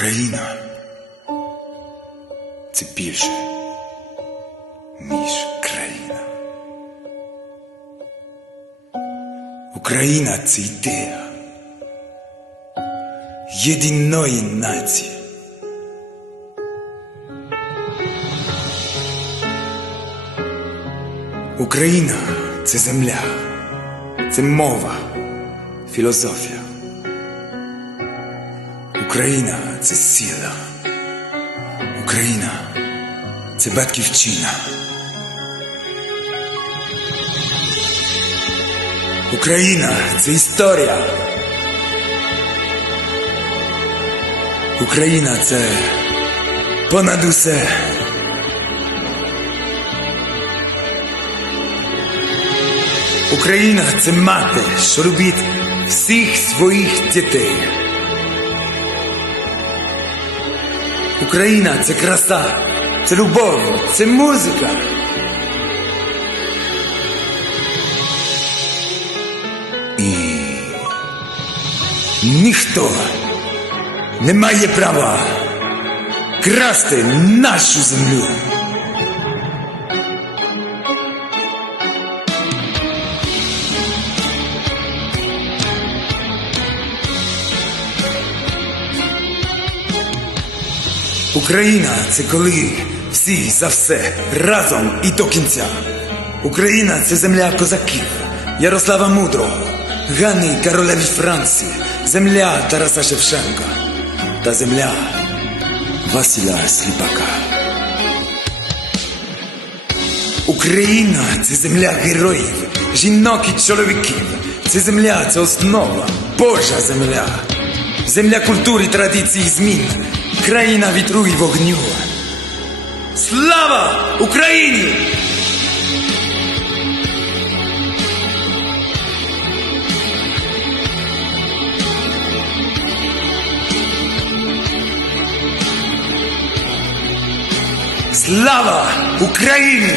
Україна це більше, ніж країна. Україна це ідея єдиної нації. Україна це земля, це мова, філософія. Україна це сила. Україна це батьківщина. Україна це історія. Україна це понад усе. Україна це мати, що любить всіх своїх дітей. Україна це краса, це любов, це музика. І ніхто не має права красти нашу землю. Україна це коли всі за все разом і до кінця. Україна це земля козаків, Ярослава Мудрого, Ганни королеві Франції, земля Тараса Шевченка та земля Василя Сліпака. Україна це земля героїв, жінок і чоловіків. Це земля, це основа, Божа земля. Земля культури, традицій, змін. Країна вітру і вогню. Слава Україні! Слава Україні!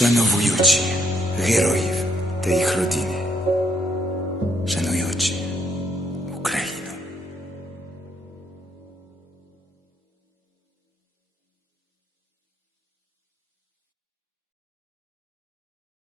Вшановуючи героїв та їх родини.